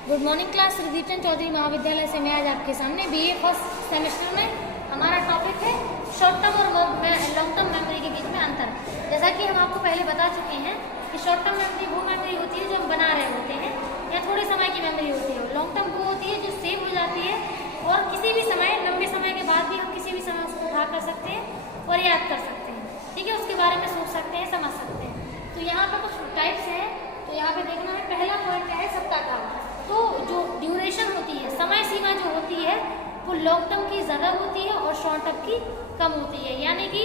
Good morning class. Ridipchand Choudhury Mahavidyalaya से मैं आज आपके सामने बीए फर्स्ट सेमेस्टर में हमारा टॉपिक है शॉर्ट टर्म और लॉन्ग टर्म मेमोरी के बीच में अंतर। जैसा कि हम आपको पहले बता चुके हैं कि शॉर्ट टर्म मेमोरी वो मेमोरी होती है जो हम बना रहे होते हैं या थोड़े समय की मेमोरी होती है। लॉन्ग टर्म वो होती है जो सेव हो जाती है और किसी भी समय, लंबे समय के बाद भी हम किसी भी समय उसको उठा कर सकते हैं और याद कर सकते हैं। ठीक है, उसके बारे में सोच सकते हैं, समझ सकते हैं। तो यहाँ पर कुछ टाइप्स हैं, तो यहाँ पे देखना है। पहला पॉइंट है सप्ताह काल। तो जो ड्यूरेशन होती है, समय सीमा जो होती है वो लॉन्ग टर्म की ज़्यादा होती है और शॉर्ट टर्म की कम होती है। यानी कि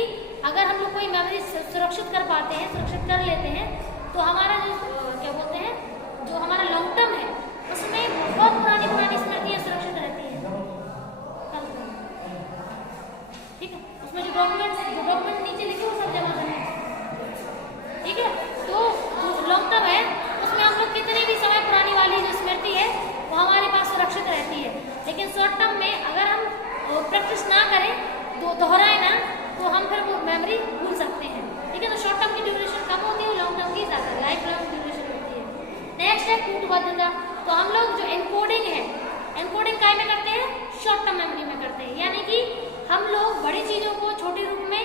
अगर हम लोग कोई मेमोरी सुरक्षित कर पाते हैं, सुरक्षित कर लेते हैं, तो हमारा जो क्या बोलते हैं, जो हमारा लॉन्ग टर्म है उसमें बहुत पुरानी पुरानी स्मृतियाँ सुरक्षित रहती हैं। ठीक है, उसमें जो डॉक्यूमेंट नीचे लिखे वो सब जमा करने। ठीक है, तो जो लॉन्ग टर्म है उसमें हम लोग कितनी भी समय पुरानी वाली जो स्मृति है वो हमारे पास सुरक्षित रहती है। लेकिन शॉर्ट टर्म में अगर हम प्रैक्टिस ना करें, दोहराए ना, तो हम फिर वो मेमोरी भूल सकते हैं। ठीक है, तो शॉर्ट टर्म की ड्यूरेशन कम होती है, लॉन्ग टर्म की ज़्यादा, लाइफ लॉन्ग ड्यूरेशन होती है। नेक्स्ट है कूटबद्धता। तो हम लोग जो एनकोडिंग है, एनकोडिंग काय में करते हैं? शॉर्ट टर्म मेमोरी में करते हैं। यानी कि हम लोग बड़ी चीज़ों को छोटे रूप में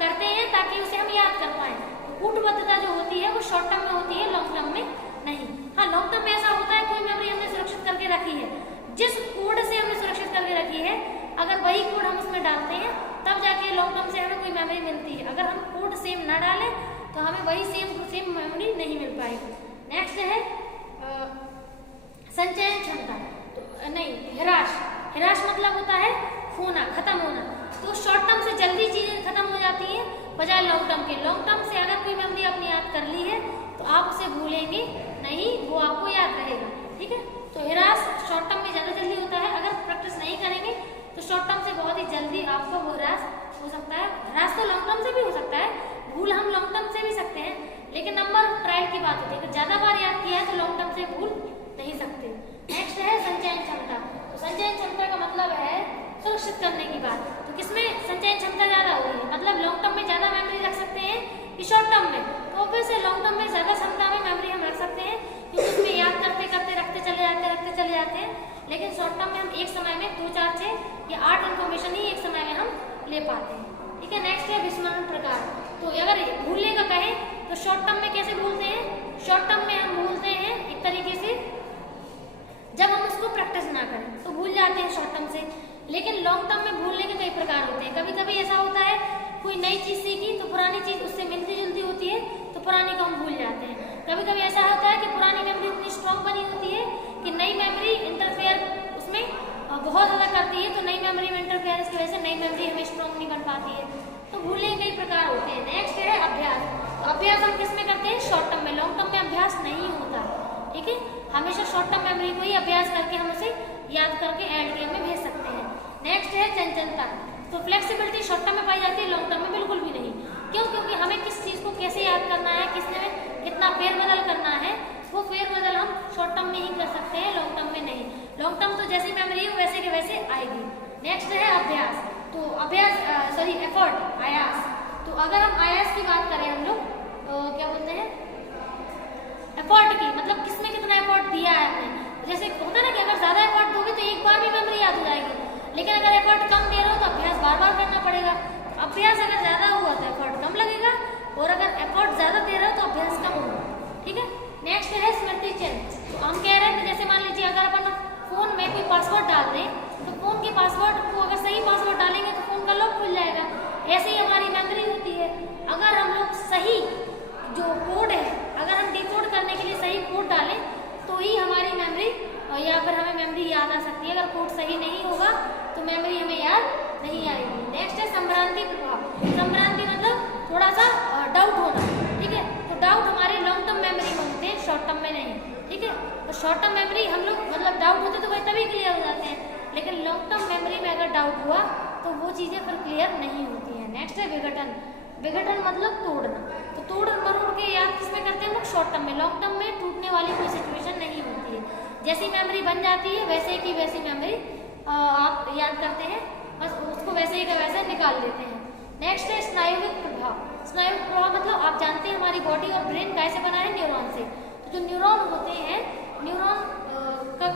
करते हैं ताकि उसे हम याद कर पाएँ। कूटबद्धता जो होती है वो शॉर्ट टर्म में होती है, लॉन्ग टर्म में नहीं। हाँ, लॉन्ग टर्म में ऐसा होता है कोई मेमोरी हमने सुरक्षित करके रखी है, जिस कोड से हमने सुरक्षित करके रखी है, अगर वही कोड हम उसमें डालते हैं तब जाके लॉन्ग टर्म से हमें कोई मेमोरी मिलती है। अगर हम कोड सेम ना डालें तो हमें वही सेम मेमोरी नहीं मिल पाएगी। नेक्स्ट है संचयन क्षमता। तो नहीं, हिराश मतलब होता है खोना, खत्म होना। तो शॉर्ट टर्म से जल्दी चीजें खत्म हो जाती हैं बजाय लॉन्ग टर्म के। लॉन्ग टर्म से अगर कोई मेमोरी आपने याद कर ली है तो आप उसे भूलेंगे नहीं, वो आपको याद रहेगा। ठीक है, तो हिरास शॉर्ट टर्म में ज़्यादा जल्दी होता है। अगर प्रैक्टिस नहीं करेंगे तो शॉर्ट टर्म से बहुत ही जल्दी आपका वो हिरास हो सकता है। हिरास तो लॉन्ग टर्म से भी हो सकता है, भूल हम लॉन्ग टर्म से भी सकते हैं, लेकिन नंबर ट्रायल की बात होती है। अगर ज़्यादा बार याद किया है तो लॉन्ग टर्म से भूल नहीं सकते। नेक्स्ट है संचयन क्षमता। तो संचयन क्षमता का मतलब है सुरक्षित करने की बात। तो किसमें संचयन क्षमता ज़्यादा होगी? मतलब लॉन्ग टर्म में ज़्यादा मेमोरी रख सकते हैं कि शॉर्ट टर्म में? तो ऑब्वियसली लॉन्ग टर्म में ज़्यादा क्षमता में मेमोरी हम रख सकते हैं, क्योंकि उसमें याद करते करते रखते चले जाते हैं। लेकिन शॉर्ट टर्म में हम एक समय में 2, 4, 6 या 8 इन्फॉर्मेशन ही एक समय में हम ले पाते हैं। ठीक है, नेक्स्ट है विस्मरण प्रकार। तो अगर भूलने का कहें तो शॉर्ट टर्म में कैसे भूलते हैं? शॉर्ट टर्म में हम भूलते हैं एक तरीके से जब हम उसको प्रैक्टिस ना करें तो भूल जाते हैं शॉर्ट टर्म से। लेकिन लॉन्ग टर्म में भूलने के कई प्रकार होते हैं। कभी कभी ऐसा होता है कोई नई चीज़ सीखी तो पुरानी चीज़ उससे मिलती जुलती होती है तो पुरानी को हम भूल जाते हैं। कभी कभी ऐसा होता है कि पुरानी मेमोरी इतनी स्ट्रांग बनी होती है कि नई मेमोरी इंटरफेयर उसमें बहुत ज़्यादा करती है, तो नई मेमोरी में इंटरफेरेंस की वजह से नई मेमोरी हमें स्ट्रांग नहीं बन पाती है। तो भूलने के कई प्रकार होते हैं। नेक्स्ट है अभ्यास। तो अभ्यास हम किस में करते हैं? शॉर्ट टर्म में। लॉन्ग टर्म में अभ्यास नहीं होता। ठीक है, हमेशा शॉर्ट टर्म मेमोरी को ही अभ्यास करके हम उसे याद करके एलडीएम में भेज सकते हैं। नेक्स्ट है चंचलता। तो फ्लेक्सिबिलिटी शॉर्ट टर्म में पाई जाती है, लॉन्ग टर्म में बिल्कुल भी नहीं। क्यों? क्योंकि हमें किस चीज़ को कैसे याद करना है, किसने कितना फेरबदल करना है, वो फेरबदल हम शॉर्ट टर्म में ही कर सकते हैं, लॉन्ग टर्म में नहीं। लॉन्ग टर्म तो जैसी मेमोरी है वैसे के वैसे आएगी। नेक्स्ट है अभ्यास। तो एफर्ट, आयास। तो अगर हम आयास की बात करें हम लोग क्या बोलते हैं, एफर्ट की, मतलब किसमें कितना एफर्ट दिया है आपने। जैसे होता है ना कि अगर ज़्यादा एफर्ट दोगे तो एक बार में मेमोरी याद हो जाएगी, लेकिन अगर एफर्ट कम दे रहे हो तो अभ्यास बार बार करना पड़ेगा। अभ्यास अगर ज़्यादा हुआ तो एफर्ट कम लगेगा, और अगर एफर्ट ज़्यादा दे रहे हो तो अभ्यास कम होगा। ठीक है, नेक्स्ट है स्मृति चिन्ह। तो हम कह रहे हैं जैसे मान लीजिए अगर अपन फ़ोन में कोई पासवर्ड डाल दें तो फ़ोन के पासवर्ड को अगर सही पासवर्ड डालेंगे तो फ़ोन का लॉक खुल जाएगा। ऐसे ही हमारी मेमोरी होती है। अगर हम लोग सही जो कोड है, अगर हम डिकोड करने के लिए सही कोड डालें तो ही हमारी मेमोरी या फिर हमें मेमोरी याद आ सकती है। अगर कोड सही नहीं होगा तो मेमोरी हमें याद नहीं आएगी। नेक्स्ट है संभ्रांति प्रभाव। संभ्रांति मतलब थोड़ा सा डाउट होना। ठीक है, तो डाउट हमारे लॉन्ग टर्म मेमोरी में होते हैं, शॉर्ट टर्म में नहीं। ठीक है, तो शॉर्ट टर्म मेमोरी हम लोग मतलब डाउट होते तो वही तभी क्लियर हो जाते हैं, लेकिन लॉन्ग टर्म मेमोरी में अगर डाउट हुआ तो वो चीज़ें फिर क्लियर नहीं होती हैं। नेक्स्ट है विघटन। विघटन मतलब तोड़ना। तो तोड़ मरोड़ के याद किसमें करते हैं हम लोग? शॉर्ट टर्म में। लॉन्ग टर्म में टूटने वाली कोई सिचुएशन नहीं होती है। जैसी मेमोरी बन जाती है वैसे की वैसी मेमोरी आप याद करते हैं, बस उसको वैसे ही का वैसे निकाल देते हैं। नेक्स्ट है स्नायुविक प्रभाव। स्नायुविक प्रभाव मतलब आप जानते हैं हमारी बॉडी और ब्रेन कैसे बना है? न्यूरॉन से। तो जो न्यूरॉन होते हैं, न्यूरॉन का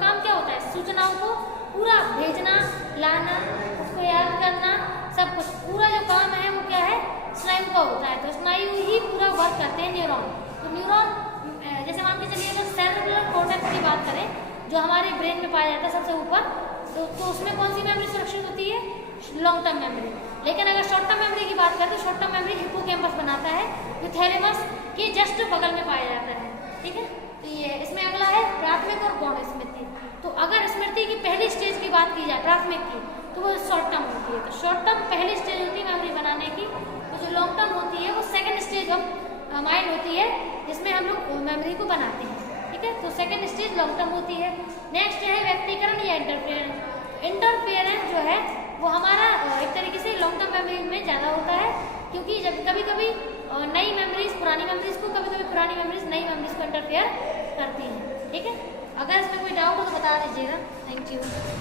पूरा भेजना, लाना, उसको याद करना, सब कुछ पूरा जो काम है वो क्या है, स्नायु का होता है। तो स्नायु ही पूरा वर्क करते हैं, न्यूरॉन। तो न्यूरॉन जैसे मान के चलिए अगर सेरेब्रल कॉर्टेक्स की बात करें जो हमारे ब्रेन में पाया जाता है सबसे ऊपर, तो उसमें कौन सी मेमोरी सुरक्षित होती है, लॉन्ग टर्म मेमोरी। लेकिन अगर शॉर्ट टर्म मेमोरी की बात करें तो शॉर्ट टर्म मेमोरी हिप्पोकैम्पस बनाता है जो थैलेमस के जस्ट बगल में पाया जाता है, ठीक है। तो ये इसमें अगला है प्राथमिक और गौण स्मृति। तो अगर स्मृति की पहली स्टेज की बात की जाए प्राथमिक की, तो वो शॉर्ट टर्म होती है। तो शॉर्ट टर्म पहली स्टेज होती है मेमोरी बनाने की, तो जो लॉन्ग टर्म होती है वो सेकेंड स्टेज ऑफ माइंड होती है जिसमें हम लोग मेमोरी को बनाते हैं, ठीक है। तो सेकेंड स्टेज लॉन्ग टर्म होती है। नेक्स्ट है व्यक्तिकरण या इंटरफेरेंस। इंटरफेरेंस जो है वो हमारा एक तरीके से लॉन्ग टर्म मेमोरी में ज़्यादा होता है, क्योंकि जब कभी कभी नई मेमोरीज पुरानी मेमोरीज को, कभी कभी पुरानी मेमोरीज नई मेमोरीज को इंटरफेयर करती हैं, ठीक है। अगर इसमें कोई डाउट हो तो बता दीजिएगा। Thank you.